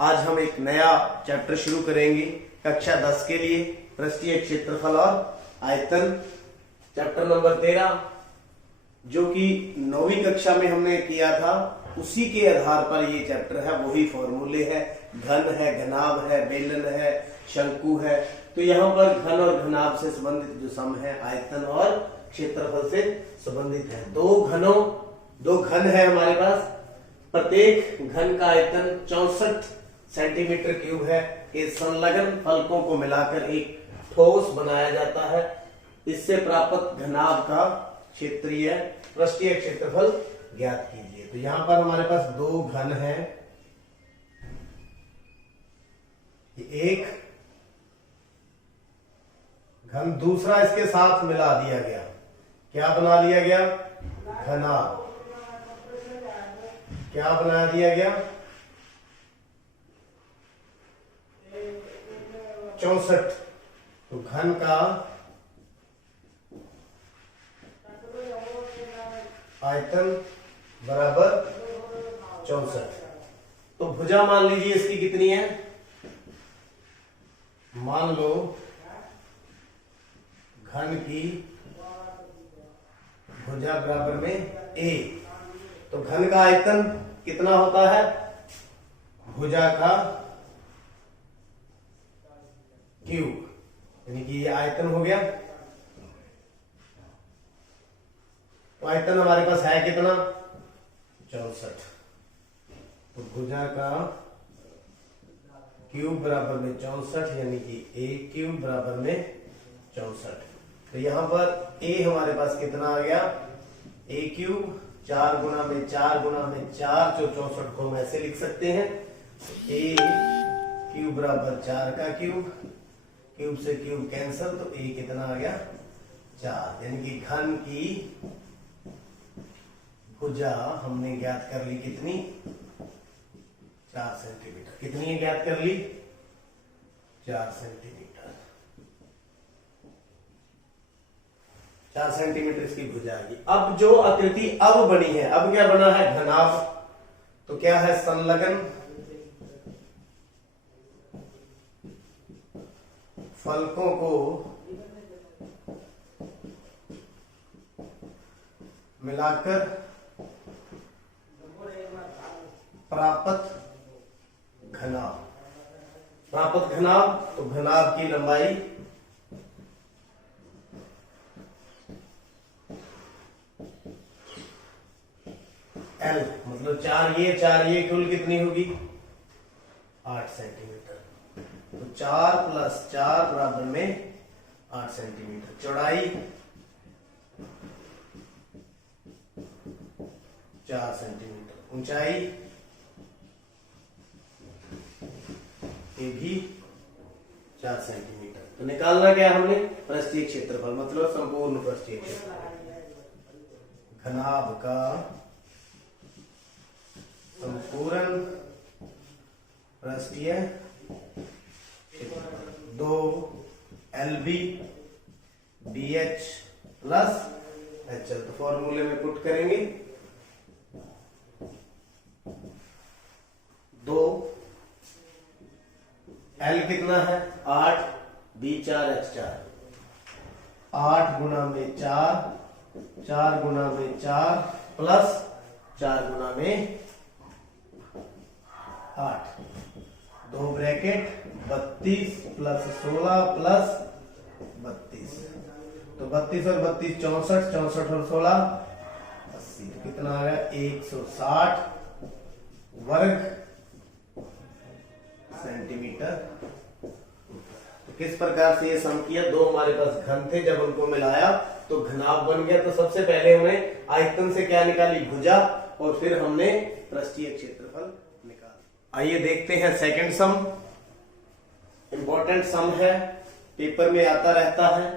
आज हम एक नया चैप्टर शुरू करेंगे कक्षा 10 के लिए, पृष्ठीय क्षेत्रफल और आयतन, चैप्टर नंबर 13, जो कि 9वीं कक्षा में हमने किया था। उसी के आधार पर ये चैप्टर है, वही फॉर्मूले है, घन है, घनाभ है, बेलन है, शंकु है। तो यहाँ पर घन और घनाभ से संबंधित जो सम है आयतन और क्षेत्रफल से संबंधित है। दो घन है हमारे पास, प्रत्येक घन का आयतन 64 सेंटीमीटर क्यूब है। इस संलग्न फलकों को मिलाकर एक ठोस बनाया जाता है। इससे प्राप्त घनाभ का क्षेत्रीय पृष्ठीय क्षेत्रफल ज्ञात कीजिए। तो यहां पर हमारे पास दो घन है, एक घन, दूसरा इसके साथ मिला दिया गया, क्या बना लिया गया? घनाभ। क्या बना दिया गया? 64। तो घन का आयतन बराबर 64। तो भुजा मान लीजिए इसकी कितनी है? मान लो घन की भुजा बराबर में a। तो घन का आयतन कितना होता है? भुजा का क्यूब, यानी कि ये आयतन हो गया। तो आयतन हमारे पास है कितना? 64। तो भुजा का क्यूब बराबर में 64, यानी कि a क्यूब बराबर में 64। तो यहां पर a हमारे पास कितना आ गया? a क्यूब 4 गुना में 4 गुना में 4, जो 64 को हम ऐसे लिख सकते हैं। a क्यूब बराबर 4 का क्यूब, क्यूब से क्यूब कैंसल, तो a कितना आ गया? 4। यानी कि घन की भुजा हमने ज्ञात कर ली कितनी? 4 सेंटीमीटर। कितनी है ज्ञात कर ली? 4 सेंटीमीटर। 4 सेंटीमीटर इसकी भुजा आ गई। अब जो आकृति अब बनी है, अब क्या बना है? घनाभ। तो क्या है? संलग्न फलकों को मिलाकर प्राप्त घनाभ। प्राप्त घनाभ, तो घनाभ की लंबाई L, मतलब 4 ये कुल कितनी होगी? 8 सेंटीमीटर। तो 4 + 4 बराबर में 8 सेंटीमीटर। चौड़ाई 4 सेंटीमीटर। ऊंचाई ये भी 4 सेंटीमीटर। तो निकालना क्या हमने? पृष्ठीय क्षेत्रफल, मतलब संपूर्ण पृष्ठीय क्षेत्रफल। घनाभ का संपूर्ण पृष्ठीय 2 LB BH प्लस HL। तो फॉर्मूले में पुट करेंगे 2 L कितना है? 8, B 4 H 4, 8 गुना में 4, 4 गुना में 4 प्लस 4 गुना में 8, 2 ब्रैकेट 32 + 16 + 32। तो 32 और 32 64, 64 और 16 80। तो कितना आ गया? 160 वर्ग सेंटीमीटर। तो किस प्रकार से ये सम किया? दो हमारे पास घन थे, जब उनको मिलाया तो घनाभ बन गया। तो सबसे पहले हमने आयतन से क्या निकाली? भुजा, और फिर हमने पृष्ठीय क्षेत्रफल निकाला। आइए देखते हैं सेकंड सम। इंपॉर्टेंट सम है, पेपर में आता रहता है।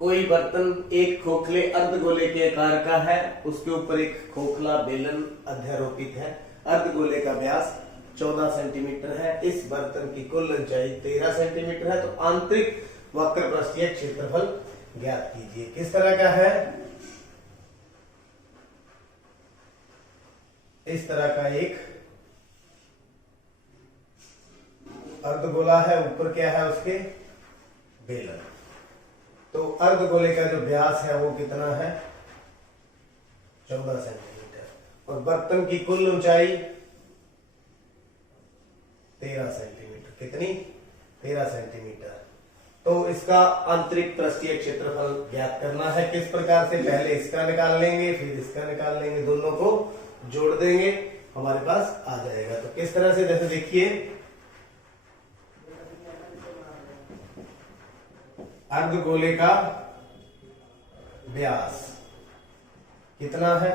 कोई बर्तन एक खोखले अर्धगोले के आकार का है, उसके ऊपर एक खोखला बेलन अध्यारोपित है। अर्धगोले का व्यास 14 सेंटीमीटर है। इस बर्तन की कुल ऊंचाई 13 सेंटीमीटर है। तो आंतरिक वक्र पृष्ठीय क्षेत्रफल ज्ञात कीजिए। किस तरह का है? इस तरह का एक अर्धगोला है, ऊपर क्या है उसके, बेलन। तो अर्धगोले का जो व्यास है वो कितना है, 14 सेंटीमीटर। और बर्तन की कुल ऊंचाई 13 सेंटीमीटर। कितनी, 13 सेंटीमीटर। तो इसका आंतरिक पृष्ठीय क्षेत्रफल ज्ञात करना है। किस प्रकार से, पहले इसका निकाल लेंगे, फिर इसका निकाल लेंगे, दोनों को जोड़ देंगे, हमारे पास आ जाएगा। तो किस तरह से, जैसे देखिए, अर्धगोले का व्यास कितना है,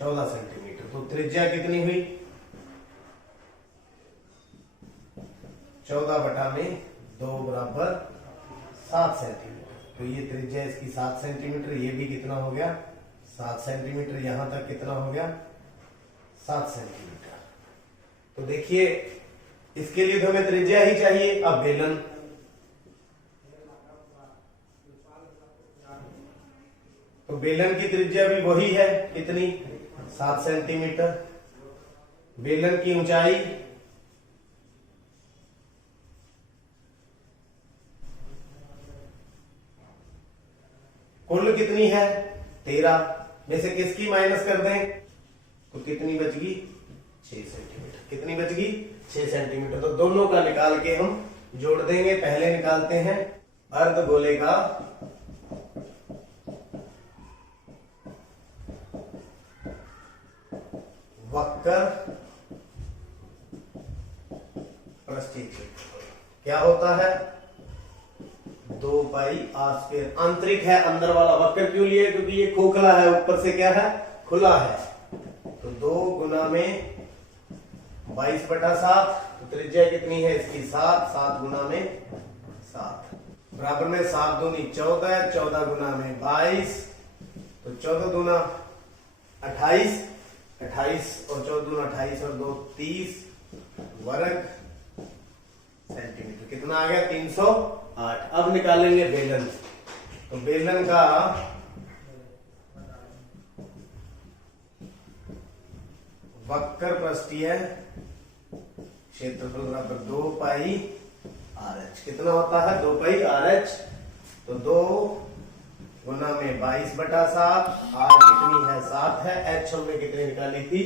14 सेंटीमीटर। तो त्रिज्या कितनी हुई, 14/2 बराबर 7 सेंटीमीटर। तो ये त्रिज्या इसकी 7 सेंटीमीटर, ये भी कितना हो गया, 7 सेंटीमीटर। यहां तक कितना हो गया, 7 सेंटीमीटर। तो देखिए, इसके लिए तो हमें त्रिज्या ही चाहिए। अब बेलन, तो बेलन की त्रिज्या भी वही है, कितनी, 7 सेंटीमीटर। बेलन की ऊंचाई कुल कितनी है, 13 में से किसकी माइनस कर दें, तो कितनी बचगी, 6 सेंटीमीटर। कितनी बचगी, 6 सेंटीमीटर। तो दोनों का निकाल के हम जोड़ देंगे। पहले निकालते हैं अर्धगोले का वक्र पृष्ठीय क्षेत्रफल क्या होता है, 2 पाई r स्क्वायर। आंतरिक है, अंदर वाला वक्र क्यों लिए, क्योंकि ये खोखला है, ऊपर से क्या है, खुला है। तो 2 गुना में 22/7। तो त्रिज्या कितनी है इसकी, 7। 7 गुना में 7 बराबर में 7 दूनी 14, 14 गुना में 22। तो 14 दूना 28, 28 और 14 दूना 28 और 2 30 वर्ग सेंटीमीटर। कितना आ गया, 308। अब निकालेंगे बेलन। तो बेलन का वक्र पृष्ठीय क्षेत्रफल बराबर 2 पाई RH। कितना होता है, 2 पाई RH। तो 2 गुना में 22/7। R कितनी है, 7 है। H हमने कितनी निकाली थी,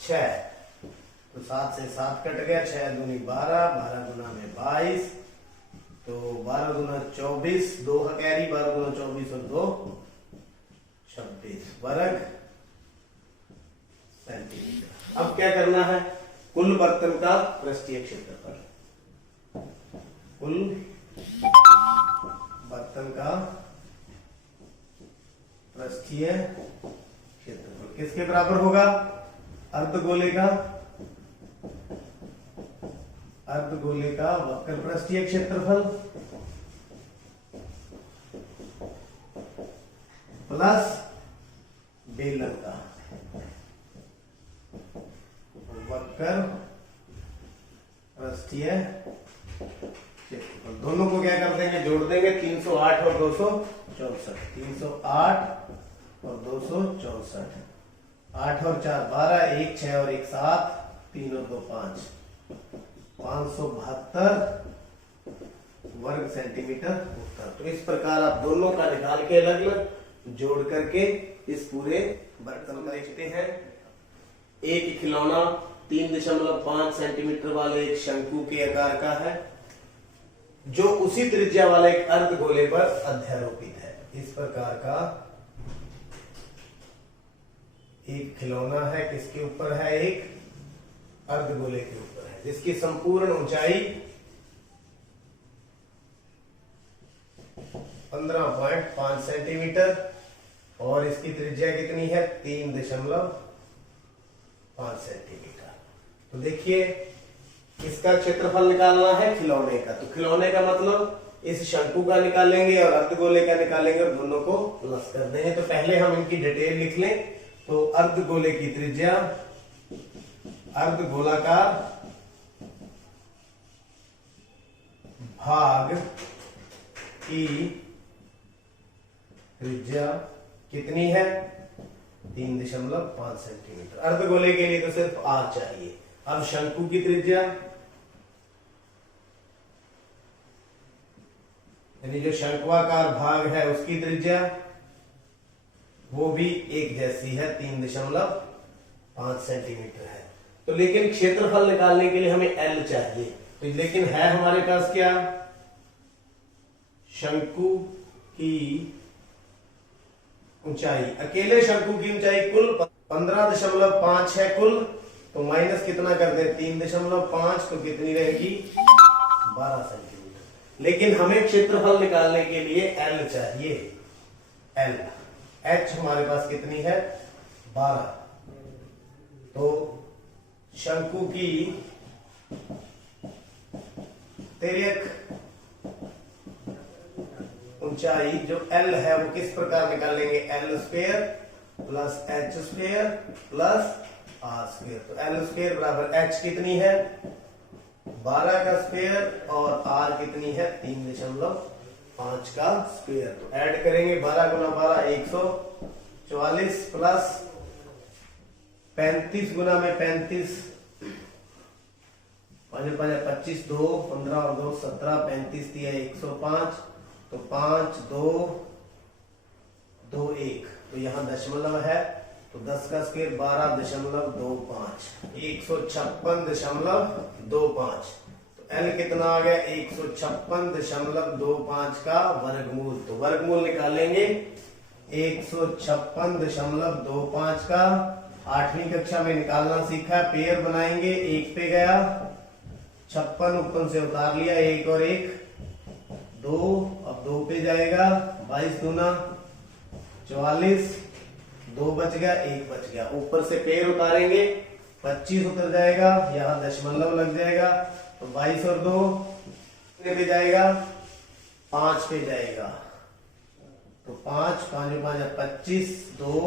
6। तो 7 से 7 कट गया, 6 दूनी 12, 12 गुना में 22। तो 12 गुना 24, 2 का कैरी, 12 गुना 24 और 2 26 वर्ग सेंटीमीटर। अब क्या करना है, कुल बर्तन का पृष्ठीय क्षेत्रफल, कुल बर्तन का पृष्ठीय क्षेत्रफल किसके बराबर होगा, अर्धगोले का, अर्धगोले का वक्र पृष्ठीय क्षेत्रफल प्लस बेलन का वक्र पृष्ठीय क्षेत्रफल। दोनों को क्या कर देंगे, जोड़ देंगे। 308 और 264, 308 और 264, 8 और 4 12, 1 6 और 1 7, 3 और 2 5, 572 वर्ग सेंटीमीटर उत्तर। तो इस प्रकार आप दोनों का निकाल के अलग अलग जोड़ करके इस पूरे बर्तन का देखते हैं। एक खिलौना 3.5 सेंटीमीटर वाले एक शंकु के आकार का है, जो उसी त्रिज्या वाले एक अर्धगोले पर अध्यारोपित है। इस प्रकार का एक खिलौना है, किसके ऊपर है, एक अर्धगोले के ऊपर है, जिसकी संपूर्ण ऊंचाई 15.5 सेंटीमीटर और इसकी त्रिज्या कितनी है, 3.5 सेंटीमीटर। तो देखिए, इसका क्षेत्रफल निकालना है खिलौने का। तो खिलौने का मतलब इस शंकु का निकालेंगे और अर्धगोले का निकालेंगे और दोनों को प्लस कर देंगे। तो पहले हम इनकी डिटेल लिख लें। तो अर्धगोले की त्रिज्या, अर्धगोलाकार भाग की त्रिज्या कितनी है, 3.5 सेंटीमीटर। अर्धगोले के लिए तो सिर्फ R चाहिए। अब शंकु की त्रिज्या यानी जो शंक्वाकार भाग है उसकी त्रिज्या वो भी एक जैसी है, 3.5 सेंटीमीटर है। तो लेकिन क्षेत्रफल निकालने के लिए हमें L चाहिए, तो लेकिन है हमारे पास क्या, शंकु की ऊंचाई, अकेले शंकु की ऊंचाई कुल 15.5 है कुल, तो माइनस कितना कर दे 3.5, तो कितनी रहेगी 12 सेंटीमीटर। लेकिन हमें क्षेत्रफल निकालने के लिए L चाहिए, L H हमारे पास कितनी है 12, तो शंकु की तिर्यक ऊंचाई जो L है वो किस प्रकार निकालेंगे, L square plus H square plus R square. तो L स्क्वायर बराबर H कितनी है 12 का स्क्वायर और R कितनी है 3.5 का स्क्वायर। तो ऐड करेंगे 12 गुना 12 144 प्लस 35 गुना में 35, 5 25 2 15 और 2 17, 35 दिया 105, तो 5 2 2 1, तो यहाँ दशमलव है तो 10 का स्क्वायर 12.25, 156.25। तो L कितना आ गया 156.25 का वर्गमूल। तो वर्गमूल निकालेंगे 156.25 का, 8वीं कक्षा में निकालना सीखा, पेयर बनाएंगे, 1 पे गया 56 ऊपर से उतार लिया, 1 और 1 2, अब 2 पे जाएगा 22 दूना 44, 2 बच गया 1 बच गया, ऊपर से पेड़ उतारेंगे 25 उतर जाएगा, यहाँ दशमलव लग जाएगा, तो 22 और 2 पे जाएगा 5 पे जाएगा, तो 5 5 5 25, 2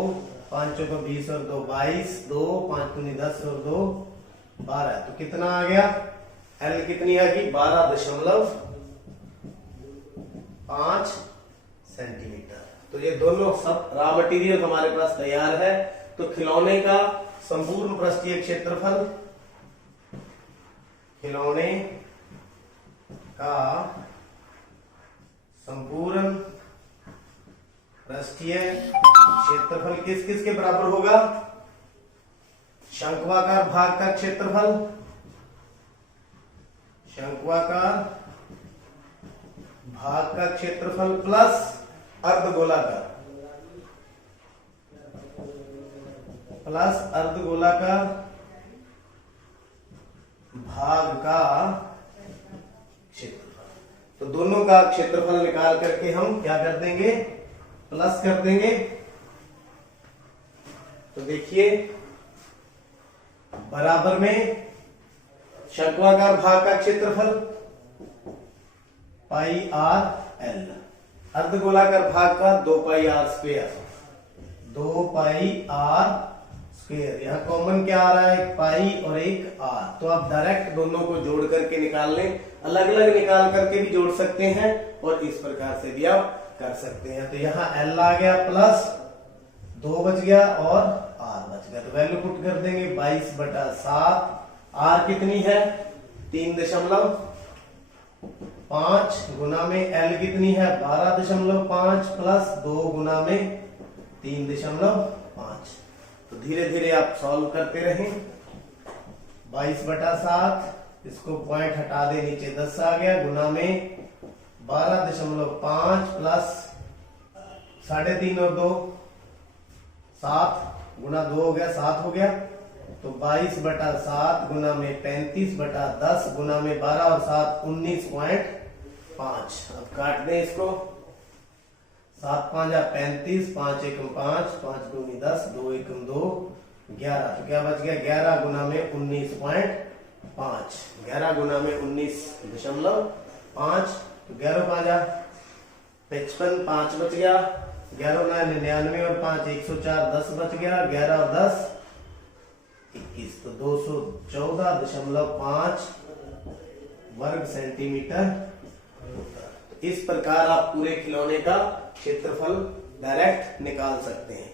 5 को 20 और 2 22, 2 5 दूनी 10 और 2 12, तो कितना आ गया L कितनी आ गई 12.5 सेंटीमीटर। तो ये दोनों सब रॉ मटेरियल हमारे पास तैयार है। तो खिलौने का संपूर्ण पृष्ठीय क्षेत्रफल, खिलौने का संपूर्ण पृष्ठीय क्षेत्रफल किस किस के बराबर होगा, शंक्वाकार भाग का क्षेत्रफल, शंक्वाकार भाग का क्षेत्रफल प्लस अर्धगोलाकार, प्लस अर्धगोलाकार भाग का क्षेत्रफल। तो दोनों का क्षेत्रफल निकाल करके हम क्या कर देंगे, प्लस कर देंगे। तो देखिए बराबर में शंक्वाकार भाग का क्षेत्रफल पाई आर एल, अर्धगोलाकार भाग का 2 pi r square, 2 pi r square, यहाँ कॉमन क्या आ रहा है, एक पाई और एक आर। तो आप डायरेक्ट दोनों को जोड़ करके निकाल लें, अलग अलग निकाल करके भी जोड़ सकते हैं और इस प्रकार से भी आप कर सकते हैं। तो यहाँ एल आ गया प्लस 2 बच गया और आर बच गया, तो वैल्यू पुट कर देंगे 22/7। आर कितनी है 3.5 गुना में एल कितनी है 12.5 प्लस 2 गुना में 3.5। तो धीरे धीरे आप सॉल्व करते रहें। 22/7, इसको पॉइंट हटा दे, नीचे 10 आ गया, गुना में 12.5 प्लस 3.5 और 2 7, गुना 2 हो गया 7 हो गया, तो 22/7 गुना में 35/10 गुना में 12 और 7 19.5। अब काट दें इसको, 7 5 35, 5 1 5, 5 दूनी 10, 2 1 2 11, तो क्या बच गया 11 गुना में 19.5, 11 गुना में 19.5, तो 11 5 55, 5 बच गया, 11 99 और 5 104, 10 बच गया, 11 और 10 21, तो 214.5 वर्ग सेंटीमीटर होता है। तो इस प्रकार आप पूरे खिलौने का क्षेत्रफल डायरेक्ट निकाल सकते हैं।